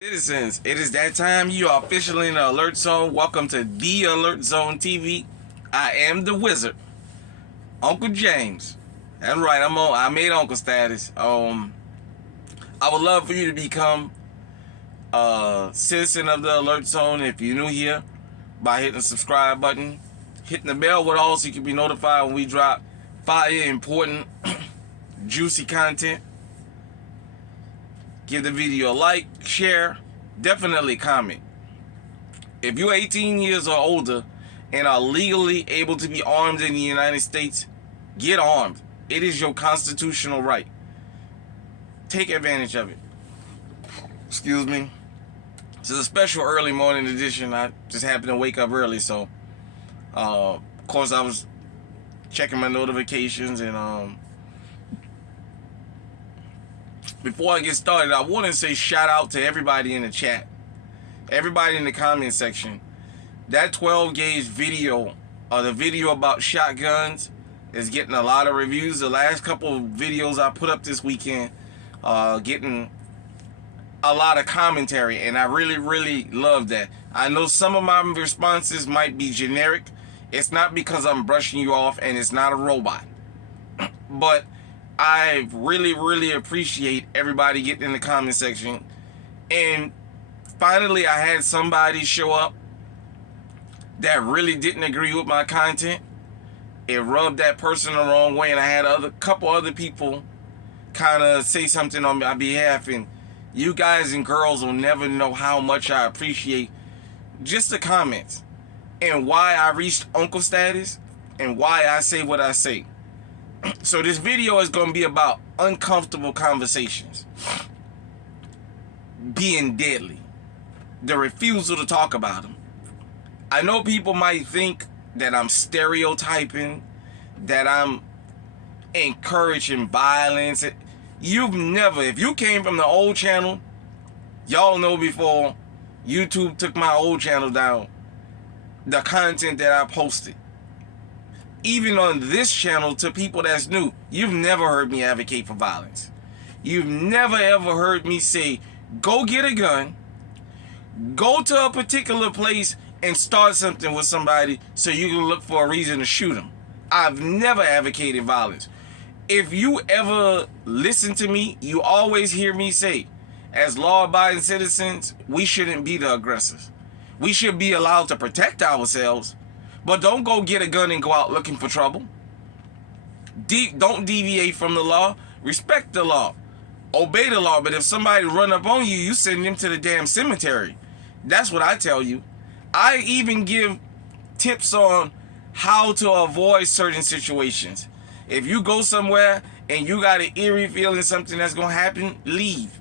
Citizens, it is that time. You are officially in the Alert Zone. Welcome to the Alert Zone TV. I am the wizard, Uncle James. That's right. I made Uncle status. I would love for you to become a citizen of the Alert Zone if you're new here by hitting the subscribe button, hitting the bell with all so you can be notified when we drop fire, important, juicy content. Give the video a like, share, definitely comment. If you're 18 years or older and are legally able to be armed in the United States, get armed. It is your constitutional right. Take advantage of it. Excuse me. This is a special early morning edition. I just happened to wake up early, so of course I was checking my notifications and before I get started, I want to say shout out to everybody in the chat, everybody in the comment section. That 12 gauge video, the video about shotguns, is getting a lot of reviews. The last couple of videos I put up this weekend, getting a lot of commentary, and I really love that. I know some of my responses might be generic. It's not because I'm brushing you off, and it's not a robot, but I really appreciate everybody getting in the comment section. And finally, I had somebody show up that really didn't agree with my content. It rubbed that person the wrong way, and I had a couple other people kind of say something on my behalf. And you guys and girls will never know how much I appreciate just the comments and why I reached uncle status and why I say what I say. So this video is going to be about uncomfortable conversations being deadly, the refusal to talk about them. I know people might think that I'm stereotyping, that I'm encouraging violence. You've never, if you came from the old channel, y'all know before YouTube took my old channel down, the content that I posted. Even on this channel, to people that's new, you've never heard me advocate for violence. You've never ever heard me say, go get a gun, go to a particular place and start something with somebody so you can look for a reason to shoot them. I've never advocated violence. If you ever listen to me, you always hear me say, as law-abiding citizens, we shouldn't be the aggressors. We should be allowed to protect ourselves. But don't go get a gun and go out looking for trouble. Don't deviate from the law. Respect the law. Obey the law. But if somebody run up on you, you send them to the damn cemetery. That's what I tell you. I even give tips on how to avoid certain situations. If you go somewhere and you got an eerie feeling something that's going to happen, leave.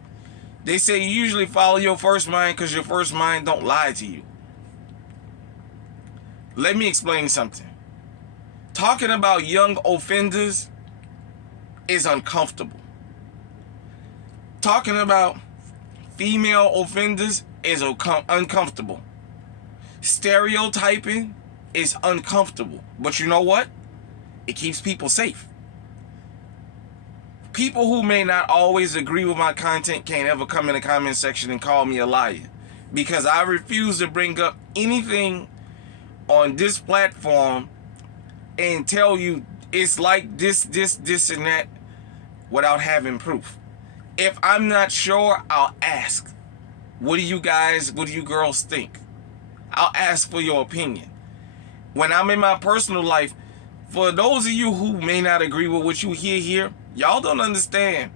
They say you usually follow your first mind because your first mind don't lie to you. Let me explain something. Talking about young offenders is uncomfortable. Talking about female offenders is uncomfortable. Stereotyping is uncomfortable. But you know what? It keeps people safe. People who may not always agree with my content can't ever come in the comment section and call me a liar, because I refuse to bring up anything on this platform and tell you it's like this and that without having proof. If I'm not sure, I'll ask. What do you girls think? I'll ask for your opinion. When I'm in my personal life, for those of you who may not agree with what you hear here, y'all don't understand.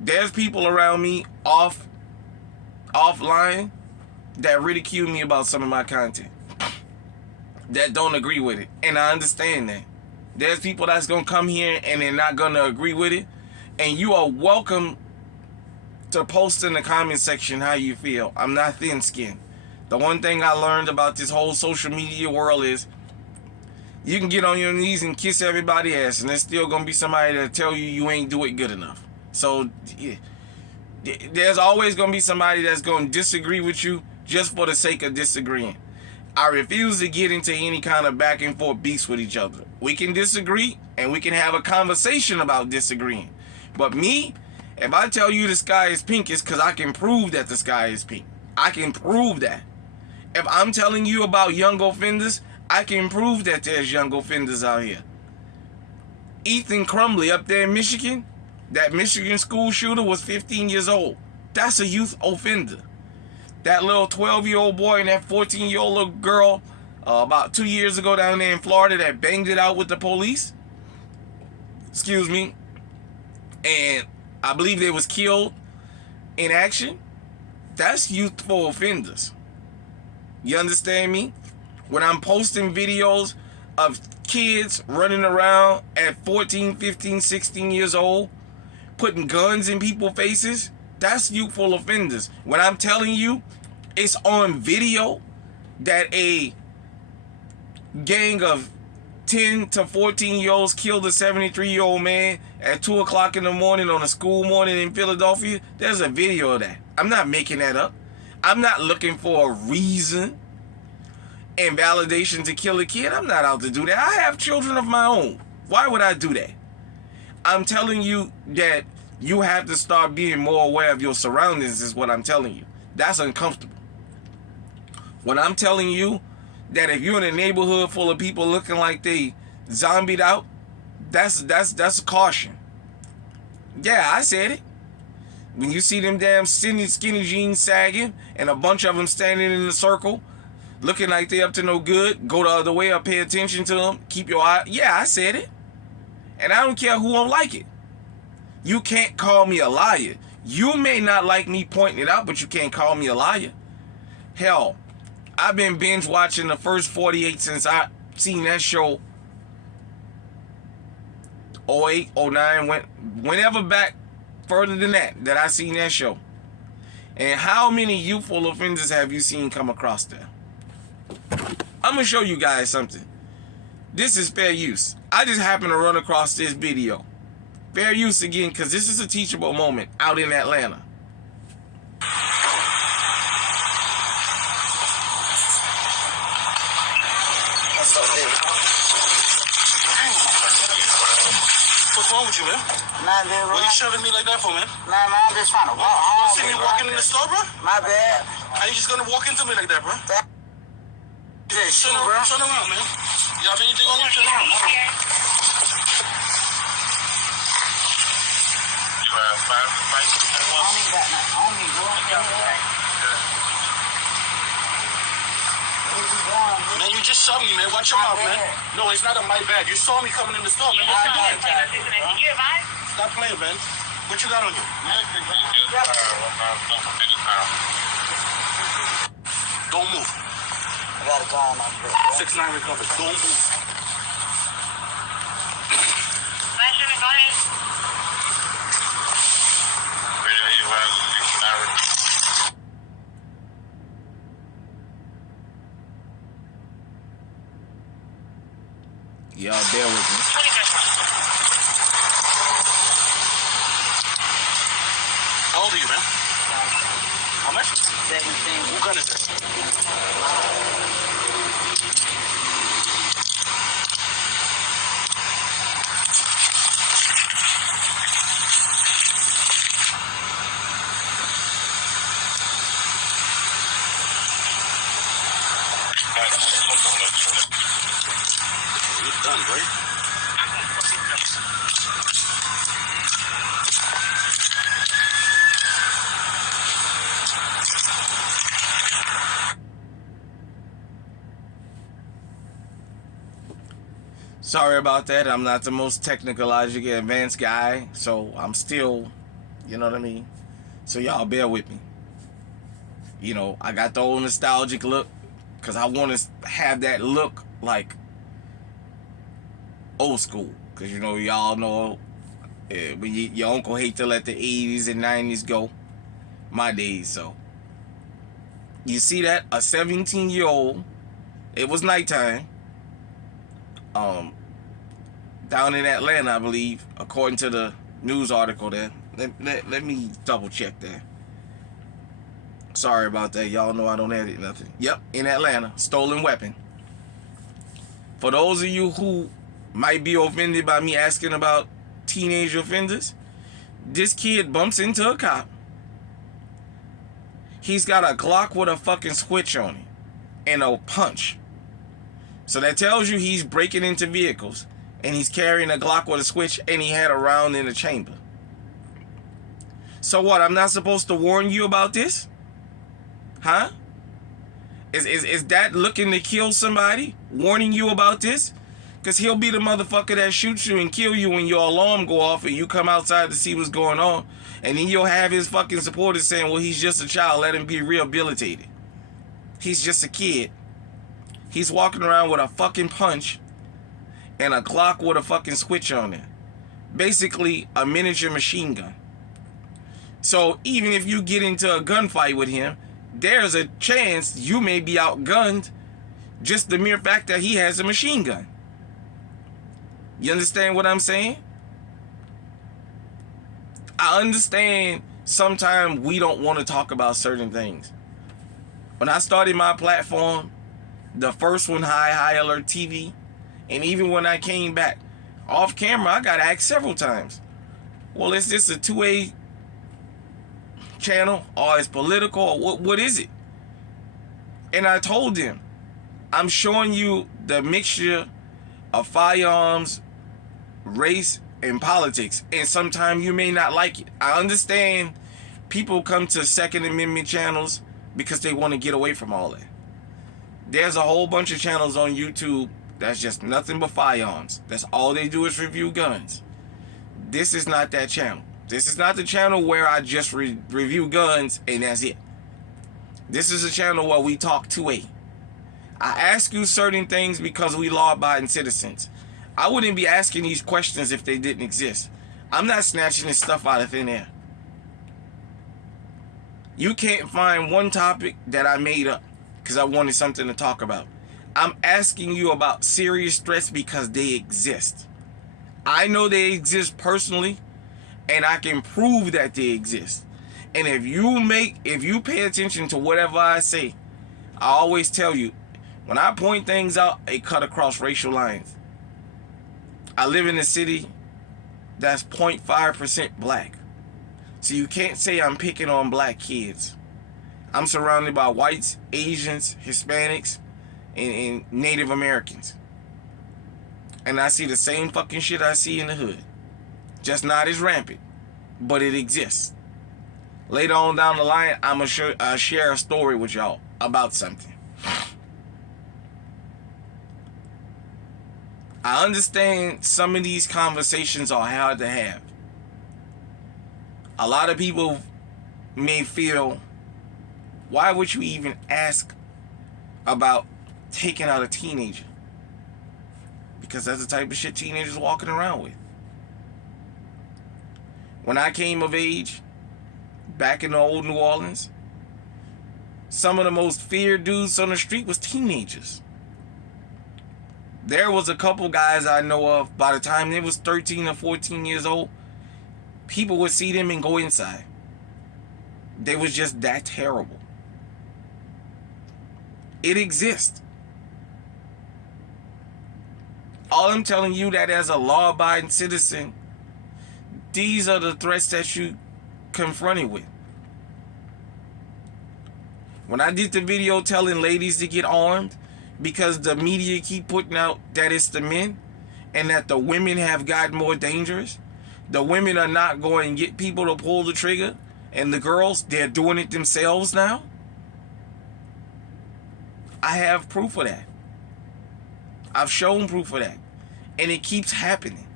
There's people around me offline that ridicule me about some of my content, that don't agree with it. And I understand that. There's people that's going to come here and they're not going to agree with it. And you are welcome to post in the comment section how you feel. I'm not thin-skinned. The one thing I learned about this whole social media world is you can get on your knees and kiss everybody's ass, and there's still going to be somebody that'll tell you you ain't do it good enough. So there's always going to be somebody that's going to disagree with you just for the sake of disagreeing. I refuse to get into any kind of back and forth beefs with each other. We can disagree and we can have a conversation about disagreeing. But me, If I tell you the sky is pink, it's because I can prove that the sky is pink. I can prove that. If I'm telling you about young offenders, I can prove that there's young offenders out here. Ethan Crumley up there in Michigan, that Michigan school shooter was 15 years old. That's a youth offender. That little 12-year-old boy and that 14-year-old little girl about 2 years ago down there in Florida that banged it out with the police. Excuse me. And I believe they was killed in action. That's youthful offenders. You understand me? When I'm posting videos of kids running around at 14, 15, 16 years old, putting guns in people's faces, that's youthful offenders. When I'm telling you, it's on video that a gang of 10 to 14-year-olds killed a 73-year-old man at 2 o'clock in the morning on a school morning in Philadelphia. There's a video of that. I'm not making that up. I'm not looking for a reason and validation to kill a kid. I'm not out to do that. I have children of my own. Why would I do that? I'm telling you that you have to start being more aware of your surroundings is what I'm telling you. That's uncomfortable. When I'm telling you that if you're in a neighborhood full of people looking like they zombied out, that's a caution. Yeah, I said it. When you see them damn skinny jeans sagging and a bunch of them standing in a circle looking like they up to no good, go the other way or pay attention to them. Keep your eye. Yeah, I said it. And I don't care who don't like it. You can't call me a liar. You may not like me pointing it out, but you can't call me a liar. Hell, I've been binge watching the first 48 since I seen that show 08, 09, whenever back further than that I seen that show. And how many youthful offenders have you seen come across there? I'm going to show you guys something. This is fair use. I just happened to run across this video. Fair use again, because this is a teachable moment out in Atlanta. What's wrong with you, man? Nah, dude, What are you shoving me like that for, man? Nah, man, I'm just trying to walk You home. see me walking in the store, bro? My bad. How you just gonna walk into me like that, bro? Shit, shoot, bro. Turn around, man. You have anything on you? Turn around. You have five fights? I don't even got nothing on me, bro. Where you going, bro? Man, you just saw me, man. Watch your mouth, man. No, it's not on my bad. You saw me coming in the store, man. What you doing? Stop playing, man. What you got on you? Don't move. I got a car on my foot, bro. 6'9" recovered. Don't move. Go ahead. Y'all bear with me. How old are you, man? How much? 17. What gun is it? You're done, right? Sorry about that. I'm not the most technologically advanced guy, so I'm still, you know what I mean? So y'all bear with me. You know, I got the old nostalgic look because I want to have that look like old school. Because, you know, y'all know when your uncle hate to let the 80s and 90s go. My days, so. You see that? A 17-year-old, it was nighttime, down in Atlanta, I believe, according to the news article there. Let me double check that. Sorry about that. Y'all know I don't edit nothing. Yep, in Atlanta, stolen weapon. For those of you who might be offended by me asking about teenage offenders, This kid bumps into a cop. He's got a Glock with a fucking switch on it and a punch. So that tells you he's breaking into vehicles and he's carrying a Glock with a switch and he had a round in the chamber. So what? I'm not supposed to warn you about this? Huh? Is that looking to kill somebody? Warning you about this? Because he'll be the motherfucker that shoots you and kill you when your alarm go off and you come outside to see what's going on. And then you'll have his fucking supporters saying, well, he's just a child. Let him be rehabilitated. He's just a kid. He's walking around with a fucking punch and a Glock with a fucking switch on it. Basically, a miniature machine gun. So even if you get into a gunfight with him, there's a chance you may be outgunned just the mere fact that he has a machine gun. You understand what I'm saying? I understand sometimes we don't want to talk about certain things. When I started my platform, the first one, High Alert TV, and even when I came back off camera, I got asked several times, well, is this a 2A channel or is political or what is it? And I told them, I'm showing you the mixture of firearms, race, and politics, and sometimes you may not like it. I understand people come to Second Amendment channels because they want to get away from all that. There's a whole bunch of channels on YouTube that's just nothing but firearms. That's all they do is review guns. This is not that channel. This is not the channel where I just review guns and that's it. This is a channel where we talk 2A. I ask you certain things because we law-abiding citizens. I wouldn't be asking these questions if they didn't exist. I'm not snatching this stuff out of thin air. You can't find one topic that I made up because I wanted something to talk about. I'm asking you about serious threats because they exist. I know they exist personally, and I can prove that they exist. And if you pay attention to whatever I say, I always tell you, when I point things out, they cut across racial lines. I live in a city that's 0.5% black. So you can't say I'm picking on black kids. I'm surrounded by whites, Asians, Hispanics, and Native Americans. And I see the same fucking shit I see in the hood. Just not as rampant, but it exists. Later on down the line, I'm going to share a story with y'all about something. I understand some of these conversations are hard to have. A lot of people may feel, why would you even ask about taking out a teenager? Because that's the type of shit teenagers walking around with. When I came of age, back in the old New Orleans, some of the most feared dudes on the street was teenagers. There was a couple guys I know of, by the time they was 13 or 14 years old, people would see them and go inside. They was just that terrible. It exists. All I'm telling you that as a law-abiding citizen, these are the threats that you confronted with. When I did the video telling ladies to get armed, because the media keep putting out that it's the men and that the women have gotten more dangerous, the women are not going to get people to pull the trigger, and the girls, they're doing it themselves now. I have proof of that. I've shown proof of that. And it keeps happening.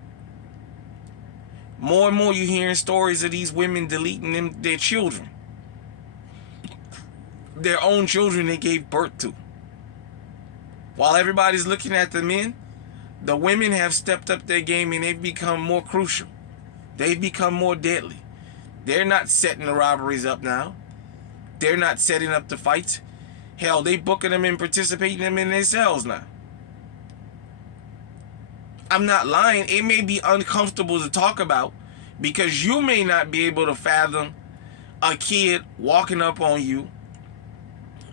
More and more you're hearing stories of these women deleting their children. Their own children they gave birth to. While everybody's looking at the men, the women have stepped up their game and they've become more crucial. They've become more deadly. They're not setting the robberies up now. They're not setting up the fights. Hell, they booking them and participating them in themselves now. I'm not lying. It may be uncomfortable to talk about because you may not be able to fathom a kid walking up on you.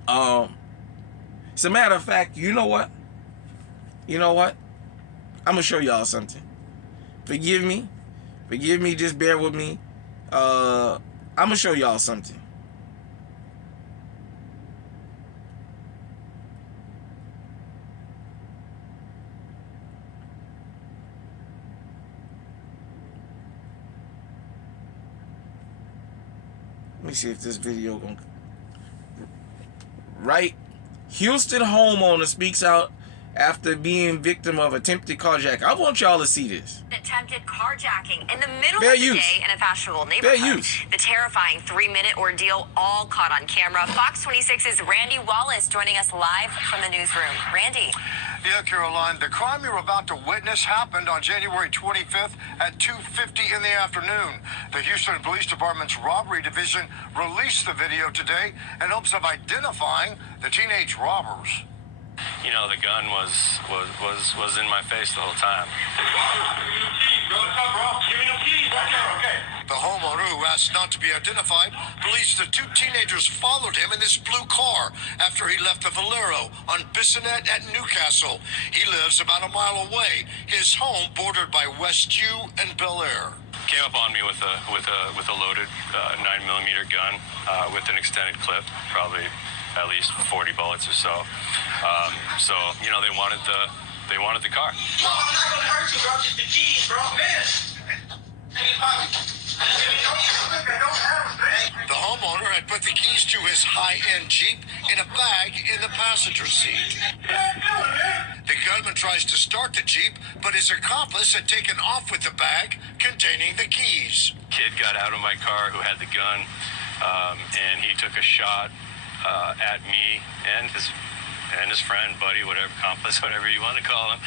As a matter of fact, you know what? I'm going to show y'all something. Forgive me, just bear with me. I'm gonna show y'all something. Let me see if this video gonna... Right? Houston homeowner speaks out after being victim of attempted carjacking. I want y'all to see this. Attempted carjacking in the middle Fair of the use. day in a fashionable Fair neighborhood. use. The terrifying 3-minute ordeal all caught on camera. Fox 26's Randy Wallace joining us live from the newsroom. Randy. Yeah, Caroline, the crime you're about to witness happened on January 25th at 2:50 in the afternoon. The Houston Police Department's robbery division released the video today in hopes of identifying the teenage robbers. You know, the gun was in my face the whole time. The homeowner, who asked not to be identified, believes the two teenagers followed him in this blue car after he left the Valero on Bissonnet at Newcastle. He lives about a mile away, his home bordered by Westview and Bel Air. Came up on me with a loaded 9mm gun with an extended clip, probably at least 40 bullets or so. So you know, they wanted the car. No, I'm not gonna hurt you, bro. Just the keys, bro. Man. The homeowner had put the keys to his high-end Jeep in a bag in the passenger seat. The gunman tries to start the Jeep, but his accomplice had taken off with the bag containing the keys. Kid got out of my car who had the gun, and he took a shot at me and his friend, buddy, whatever, accomplice, whatever you want to call him.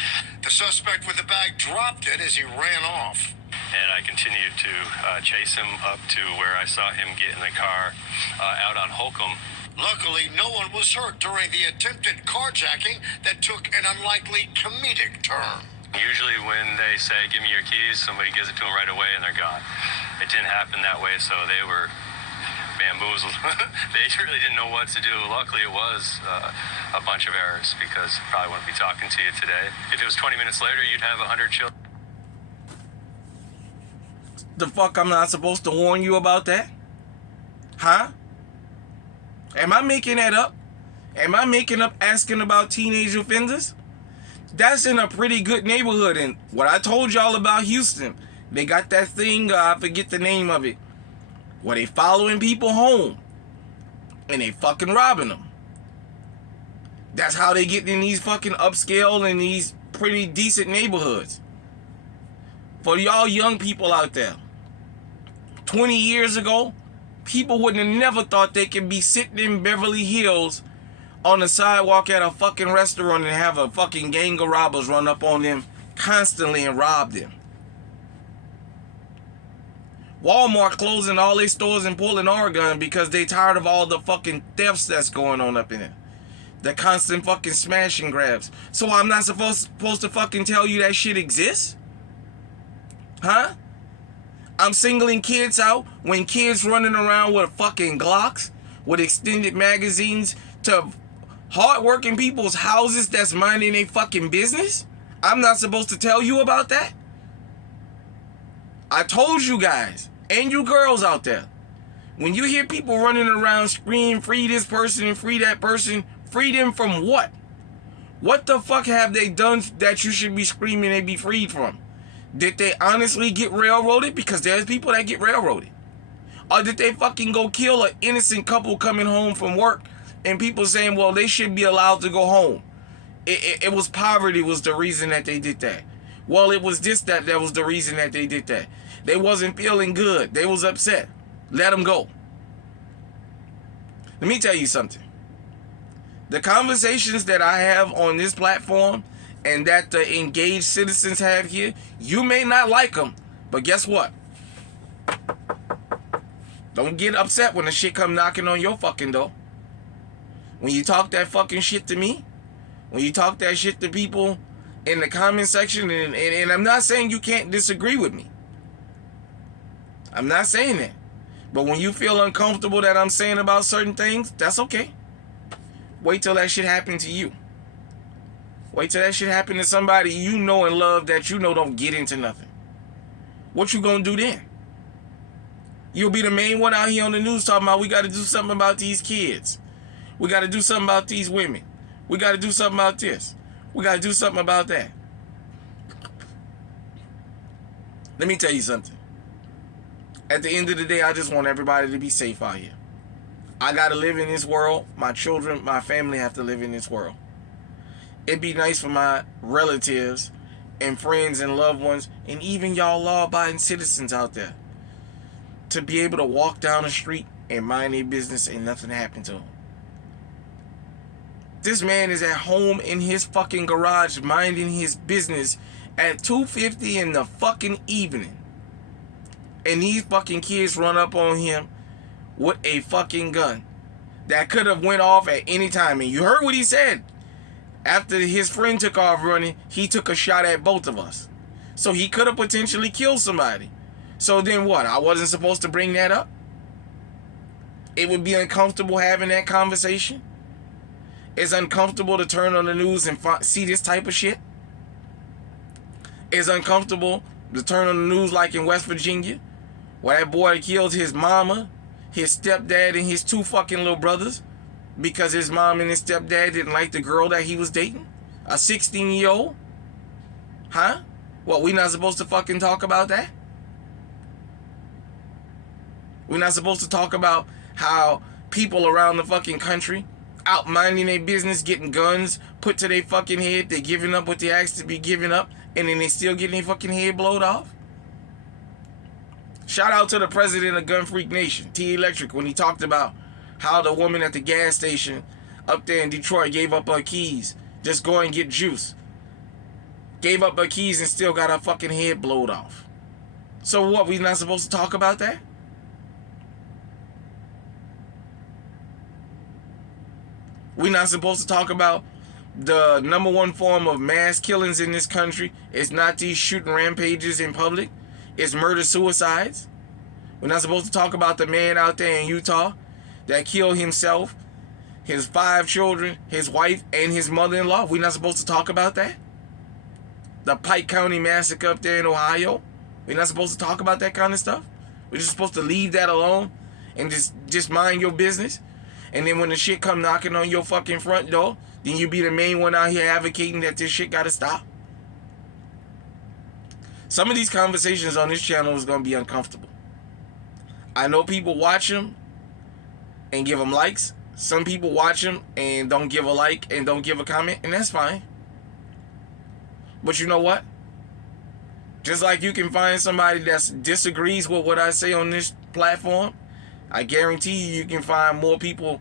The suspect with the bag dropped it as he ran off. And I continued to chase him up to where I saw him get in the car out on Holcomb. Luckily, no one was hurt during the attempted carjacking that took an unlikely comedic turn. Usually when they say, give me your keys, somebody gives it to them right away and they're gone. It didn't happen that way, so they were bamboozled. They really didn't know what to do. Luckily, it was a bunch of errors, because I probably wouldn't be talking to you today. If it was 20 minutes later, you'd have 100 children. The fuck I'm not supposed to warn you about that? Huh? Am I making that up? Am I making up asking about teenage offenders? That's in a pretty good neighborhood. And what I told y'all about Houston, they got that thing, I forget the name of it, where they following people home and they fucking robbing them. That's how they get in these fucking upscale and these pretty decent neighborhoods. For y'all young people out there, 20 years ago, people wouldn't have never thought they could be sitting in Beverly Hills on the sidewalk at a fucking restaurant and have a fucking gang of robbers run up on them constantly and rob them. Walmart closing all their stores in Portland, Oregon because they tired of all the fucking thefts that's going on up in it. The constant fucking smash and grabs. So I'm not supposed to fucking tell you that shit exists? Huh? I'm singling kids out when kids running around with fucking Glocks, with extended magazines to hardworking people's houses that's minding their fucking business? I'm not supposed to tell you about that? I told you guys, and you girls out there, when you hear people running around screaming, free this person and free that person, free them from what? What the fuck have they done that you should be screaming they be freed from? Did they honestly get railroaded? Because there's people that get railroaded. Or did they fucking go kill an innocent couple coming home from work and people saying, well, they should be allowed to go home? It was poverty was the reason that they did that. Well, it was this that was the reason that they did that. They wasn't feeling good. They was upset. Let them go. Let me tell you something. The conversations that I have on this platform and that the engaged citizens have here, you may not like them, but guess what? Don't get upset when the shit come knocking on your fucking door. When you talk that fucking shit to me, when you talk that shit to people in the comment section, and I'm not saying you can't disagree with me. I'm not saying that. But when you feel uncomfortable that I'm saying about certain things, that's okay. Wait till that shit happen to you. Wait till that shit happen to somebody you know and love that you know don't get into nothing. What you gonna do then? You'll be the main one out here on the news talking about we got to do something about these kids. We got to do something about these women. We got to do something about this. We got to do something about that. Let me tell you something. At the end of the day, I just want everybody to be safe out here. I got to live in this world. My children, my family have to live in this world. It'd be nice for my relatives and friends and loved ones and even y'all law-abiding citizens out there to be able to walk down the street and mind their business and nothing happen to them. This man is at home in his fucking garage minding his business at 2:50 in the fucking evening. And these fucking kids run up on him with a fucking gun that could have went off at any time. And you heard what he said. After his friend took off running, he took a shot at both of us. So he could have potentially killed somebody. So then what? I wasn't supposed to bring that up? It would be uncomfortable having that conversation? It's uncomfortable to turn on the news and see this type of shit? It's uncomfortable to turn on the news like in West Virginia, where that boy killed his mama, his stepdad, and his two fucking little brothers because his mom and his stepdad didn't like the girl that he was dating? A 16-year-old? Huh? What, we not supposed to fucking talk about that? We're not supposed to talk about how people around the fucking country out minding their business, getting guns put to their fucking head, they giving up what they asked to be giving up, and then they still getting their fucking head blowed off? Shout out to the president of Gun Freak Nation, T Electric, when he talked about how the woman at the gas station up there in Detroit gave up her keys. Just go and get juice. Gave up her keys and still got her fucking head blowed off. So what, we not supposed to talk about that? We're not supposed to talk about the number one form of mass killings in this country. It's not these shooting rampages in public. It's murder-suicides. We're not supposed to talk about the man out there in Utah that killed himself, his 5 children, his wife, and his mother-in-law. We're not supposed to talk about that. The Pike County massacre up there in Ohio. We're not supposed to talk about that kind of stuff. We're just supposed to leave that alone and just mind your business. And then when the shit come knocking on your fucking front door, then you be the main one out here advocating that this shit gotta stop. Some of these conversations on this channel is gonna be uncomfortable. I know people watch them and give them likes. Some people watch them and don't give a like and don't give a comment, and that's fine. But you know what? Just like you can find somebody that disagrees with what I say on this platform, I guarantee you can find more people,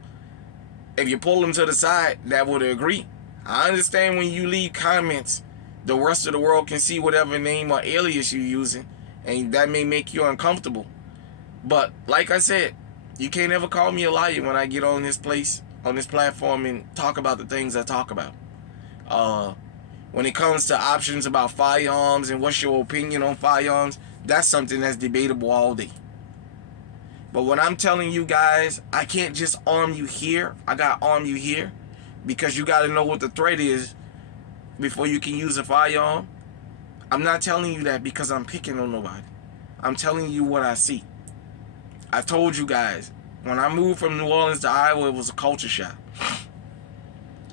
if you pull them to the side, that would agree. I understand when you leave comments, the rest of the world can see whatever name or alias you're using, and that may make you uncomfortable. But like I said, you can't ever call me a liar when I get on this place, on this platform, and talk about the things I talk about. When it comes to options about firearms and what's your opinion on firearms, that's something that's debatable all day. But when I'm telling you guys, I can't just arm you here. I got to arm you here because you got to know what the threat is before you can use a firearm. I'm not telling you that because I'm picking on nobody. I'm telling you what I see. I told you guys, when I moved from New Orleans to Iowa, it was a culture shock.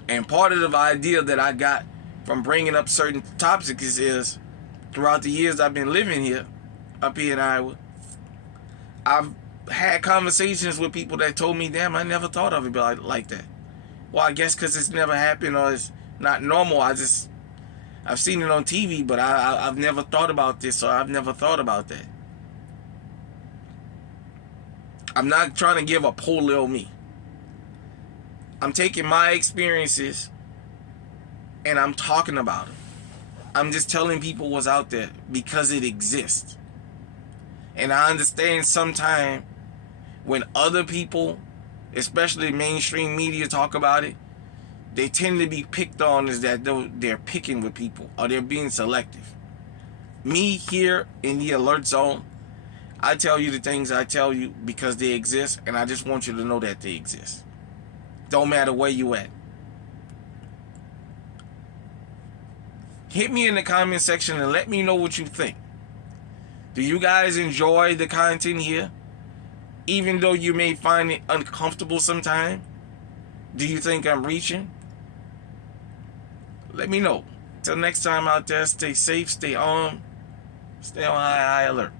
And part of the idea that I got from bringing up certain topics is throughout the years I've been living here, up here in Iowa, I've had conversations with people that told me, damn, I never thought of it like that. Well, I guess because it's never happened or it's not normal. I've seen it on TV, but I've never thought about this, or I've never thought about that. I'm not trying to give a poor little me. I'm taking my experiences and I'm talking about them. I'm just telling people what's out there because it exists. And I understand sometimes when other people, especially mainstream media, talk about it, they tend to be picked on as that they're picking with people or they're being selective. Me here in the alert zone, I tell you the things I tell you because they exist, and I just want you to know that they exist. Don't matter where you at. Hit me in the comment section and let me know what you think. Do you guys enjoy the content here? even though you may find it uncomfortable sometime? Do you think I'm reaching? Let me know. Till next time out there, stay safe, stay on high alert.